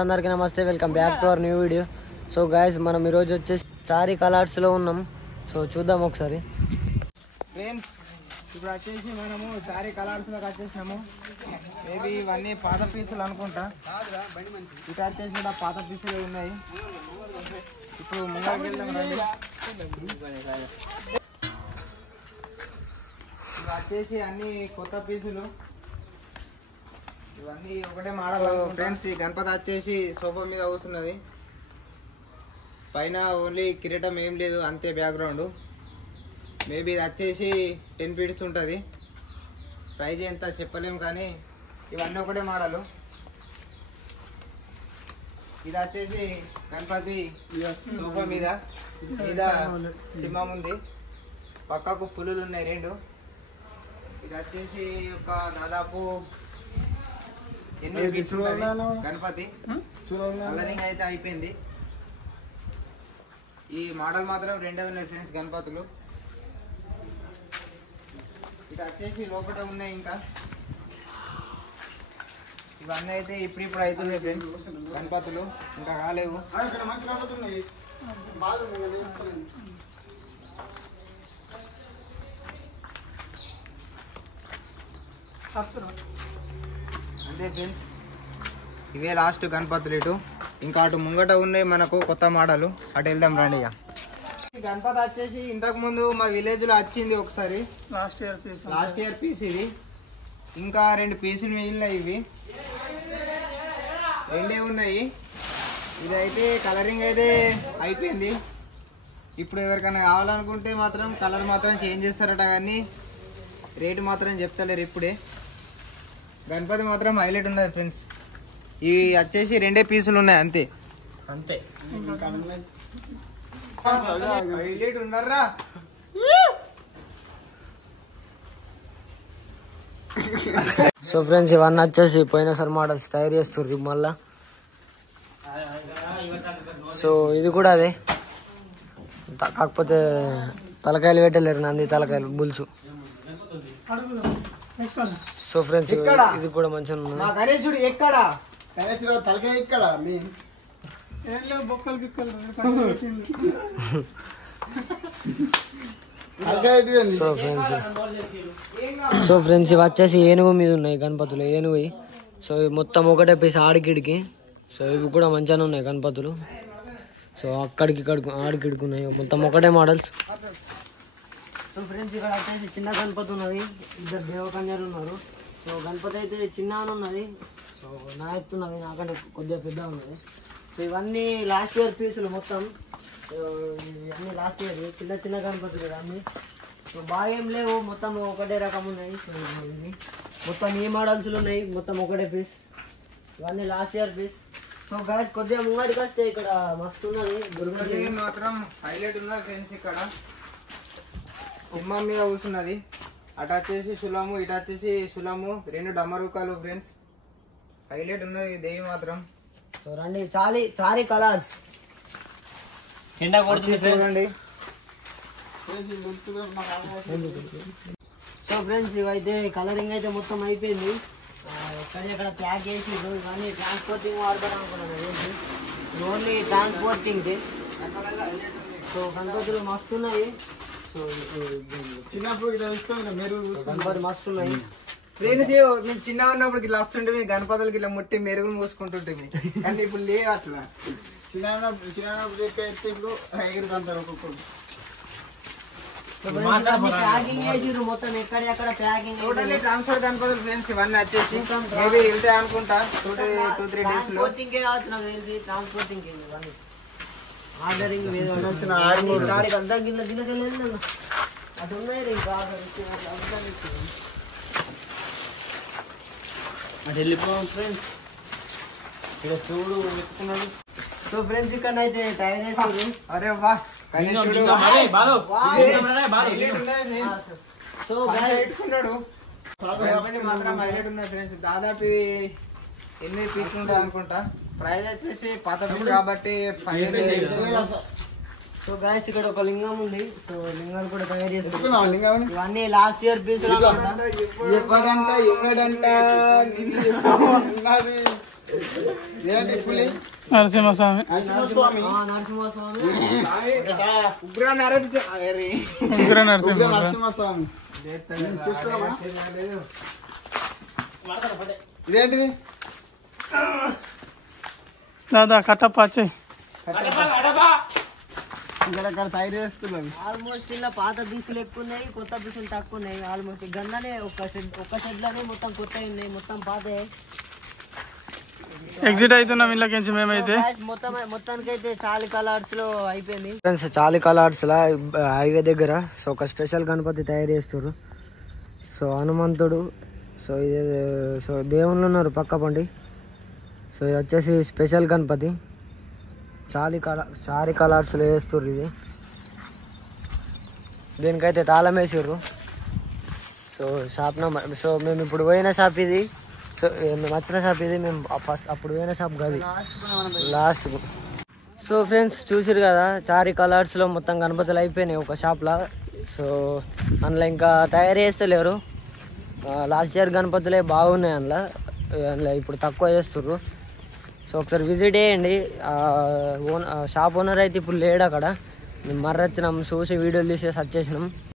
అందరికీ నమస్తే, welcome back to our new video. So guys, మనం ఈరోజు వచ్చేసి చారీ కలర్స్లో ఉన్నాం. సో చూద్దాం ఒకసారి ఫ్రెండ్స్. ఇప్పుడు వచ్చేసి మనము చారీ కలర్స్లోకి వచ్చేసినాము. మేబీ ఇవన్నీ పాత పీసులు అనుకుంటా. ఇటు వచ్చేసి కూడా పాత పీసులు ఉన్నాయి. ఇప్పుడు ముందరికి వెళ్దాం రండి. ఇవి వచ్చేసి అన్ని కొత్త పీసులు. ఇవన్నీ ఒకటే మోడల్ ఫ్రెండ్స్. ఈ గణపతి వచ్చేసి సోఫా మీద కూర్చున్నది. పైన ఓన్లీ కిరీటం ఏం లేదు, అంతే బ్యాక్గ్రౌండ్. మేబీ ఇది వచ్చేసి 10 feet ఉంటుంది. ప్రైజ్ ఎంత చెప్పలేము, కానీ ఇవన్నీ ఒకటే మోడలు. ఇది వచ్చేసి గణపతి సోఫా మీద సింహం ఉంది, పక్కకు పులులు ఉన్నాయి 2. ఇది వచ్చేసి ఒక దాదాపు 8 feet ఉంటుంది గణపతి. కలరింగ్ అయితే అయిపోయింది. ఈ మోడల్ మాత్రం 2 ఉన్నాయి ఫ్రెండ్స్ గణపతులు. ఇక వచ్చేసి లోపల ఉన్నాయి ఇంకా. ఇవన్నీ అయితే ఇప్పుడు అవుతున్నాయి ఫ్రెండ్స్ గణపతులు, ఇంకా కాలేవు. అంతే ఫ్రెండ్స్, ఇవే లాస్ట్ గణపతులు. ఇటు ఇంకా అటు ముంగట ఉన్నాయి మనకు కొత్త మోడలు. అటు వెళ్దాం రండి. ఇక గణపతి వచ్చేసి ఇంతకు ముందు మా విలేజ్ లో వచ్చింది ఒకసారి, లాస్ట్ ఇయర్ పీస్ ఇది. ఇంకా 2 పీసులు మిగిలినాయి. ఇవి 2 ఉన్నాయి. ఇదైతే కలరింగ్ అయితే అయిపోయింది. ఇప్పుడు ఎవరికైనా కావాలనుకుంటే మాత్రం కలర్ మాత్రం చేంజ్ చేస్తారట, కానీ రేటు మాత్రం చెప్తలేరు ఇప్పుడే. గణపతి మాత్రం హైలైట్ ఉన్నది ఫ్రెండ్స్. ఇవి వచ్చేసి 2 పీసులు ఉన్నాయి అంతే. హైలైట్ ఉన్నారా. సో ఫ్రెండ్స్, ఇవన్నీ వచ్చేసి పోయినసారి మోడల్స్ తయారు చేస్తుర్రు మళ్ళా. సో ఇది కూడా అదే, కాకపోతే తలకాయలు పెట్టలేరు, నంది తలకాయలు బుల్సు. సో ఫ్రెండ్స్, ఇది కూడా మంచిగా ఉంది. గణేశుడు ఎక్కడ? గణేశుడు తలకాయ ఇక్కడ. సో ఫ్రెండ్స్, ఇవి వచ్చేసి ఏనుగు మీద ఉన్నాయి గణపతులు, ఏనుగు. సో ఇవి మొత్తం ఒకటే పీస్ ఆడికిడికి. సో ఇవి కూడా మంచిగానే ఉన్నాయి గణపతులు. సో అక్కడికి ఆడికిడికి ఉన్నాయి, మొత్తం ఒకటే మోడల్స్. సో ఫ్రెండ్స్, ఇక్కడ వచ్చేసి చిన్న గణపతి ఉన్నది, 2 దేవకన్యలు ఉన్నారు. సో గణపతి అయితే చిన్న ఉన్నది. సో నా ఎత్తున్నది, నాకంటే కొద్దిగా పెద్ద ఉన్నది. సో ఇవన్నీ లాస్ట్ ఇయర్ పీసులు మొత్తం. ఇవన్నీ లాస్ట్ ఇయర్ చిన్న చిన్న గణపతులు అన్నీ. సో బాగా ఏం లేవు, మొత్తం ఒకటే రకం ఉన్నాయి. సో ఇది మొత్తం ఈ మోడల్స్లు ఉన్నాయి, మొత్తం ఒకటే పీస్. ఇవన్నీ last year piece. So guys, కొద్దిగా ముంగడికి వస్తే ఇక్కడ మస్తు ఉన్నది దుర్గది మాత్రం హైలైట్ ఉన్నది ఫ్రెండ్స్. ఇక్కడ సింహం మీద కూర్చున్నది. అటు వచ్చేసి శులము, ఇటు వచ్చేసి శులము, 2 డమరుకాలు ఫ్రెండ్స్. హైలైట్ ఉన్నది దేవి మాత్రం. సో రండి, చారీ కలర్స్ చూడండి. సో ఫ్రెండ్స్, ఇవైతే కలరింగ్ అయితే మొత్తం అయిపోయింది. ఎక్కడ ప్యాక్ చేసి ఇవన్నీ ట్రాన్స్పోర్టింగ్ వాడతారు అనుకున్నాను. Only transporting. సో గణపతులు మస్తున్నాయి. సో చిన్నప్పుడు గణపతి మస్తున్నాయి ఫ్రెండ్స్. మేము చిన్న ఉన్నప్పుడు ఇట్లా వస్తుంటే మీ గణపతులకి ఇట్లా ముట్టి మెరుగులు మూసుకుంటుంటే, కానీ ఇప్పుడు లేదు అట్లా. చిన్నప్పుడు ఇప్పుడు ఎగురుతుంటారు ఒక్కొక్కరు. ప్యాకింగ్ చేసిర్రు మొత్తం, ఎక్కడ ప్యాకింగ్ టోటల్లీ ట్రాన్స్ఫర్ గణపతులు ఫ్రెండ్స్. ఇవన్నీ వచ్చేసి మేబీ వెళ్తాయి అనుకుంటా 2-3 days లో. ట్రాన్స్పోర్టింగ్ ఇవన్నీ ఆర్డరింగ్ అటు ఉన్నాయి ఇంకా. అటు వెళ్ళిపోయాం ఫ్రెండ్స్. ఇక్కడ శివుడు వెతుకున్నాడు. సో ఫ్రెండ్స్, ఇక్కడ అయితే టైర్ వేసారు. అరే వా, సో పెట్టుకున్నాడు. మాత్రం హైలైట్ ఉన్నాయి ఫ్రెండ్స్. దాదాపు 8 feet ఉంటుంది అనుకుంటా. ప్రైస్ వచ్చేసి పాత పీస్ కాబట్టి 5,000. సో గైస్, ఇక్కడ ఒక లింగం ఉంది. సో లింగాలు కూడా తయారు చేస్తారు. ఇవన్నీ లాస్ట్ ఇయర్ పీసులు. ఇదేంటి పులి నరసింహస్వామి నరసింహస్వామి నరసింహస్వామి ఉగ్ర నరసింహ ఉగ్ర నరసింహ నరసింహస్వామి చూసుకున్నామా ఇదేంటిది దాదా కట్టప్ప వచ్చాయి ఇక్కడ తయారు చేస్తున్నది ఆల్మోస్ట్ ఇలా పాత పీసులు ఎక్కువ ఉన్నాయి, కొత్త పీసులు తక్కువ ఉన్నాయి. ఆల్మోస్ట్ గన్ననే ఒక షెడ్ లోనే మొత్తం కొత్త ఉన్నాయి, మొత్తం పాత ఎగ్జిట్ అవుతున్నాం ఇళ్ళకించి మేమైతే. మొత్తానికైతే చాలి కలర్స్ లో అయిపోయింది ఫ్రెండ్స్. చాలి కలర్స్ లా హైవే దగ్గర సో ఒక స్పెషల్ గణపతి తయారు చేస్తారు. సో హనుమంతుడు, సో ఇది సో దేవుళ్ళు ఉన్నారు పక్క పండి. సో ఇది వచ్చేసి స్పెషల్ గణపతి చారి కలర్స్లో వేస్తారు. ఇది దీనికైతే తాళం వేసారు. సో షాప్ నెంబర్, సో మేము ఇప్పుడు పోయిన షాప్ ఇది, సో మేము వచ్చిన షాప్ ఇది, మేము ఫస్ట్ అప్పుడు పోయిన షాప్ కాదు లాస్ట్. సో ఫ్రెండ్స్ చూసిరు కదా, చారి కలర్స్లో మొత్తం గణపతులు అయిపోయినాయి ఒక షాప్లో. సో అందులో ఇంకా తయారు చేస్తలేరు. లాస్ట్ ఇయర్ గణపతులే బాగున్నాయి అందులో ఇప్పుడు తక్కువ చేస్తుర్రు. సో ఒకసారి విజిట్ చేయండి. షాప్ ఓనర్ అయితే ఇప్పుడు లేడు అక్కడ. మేము మర్రొచ్చినాం, చూసి వీడియోలు తీసేసి వచ్చేసినాం.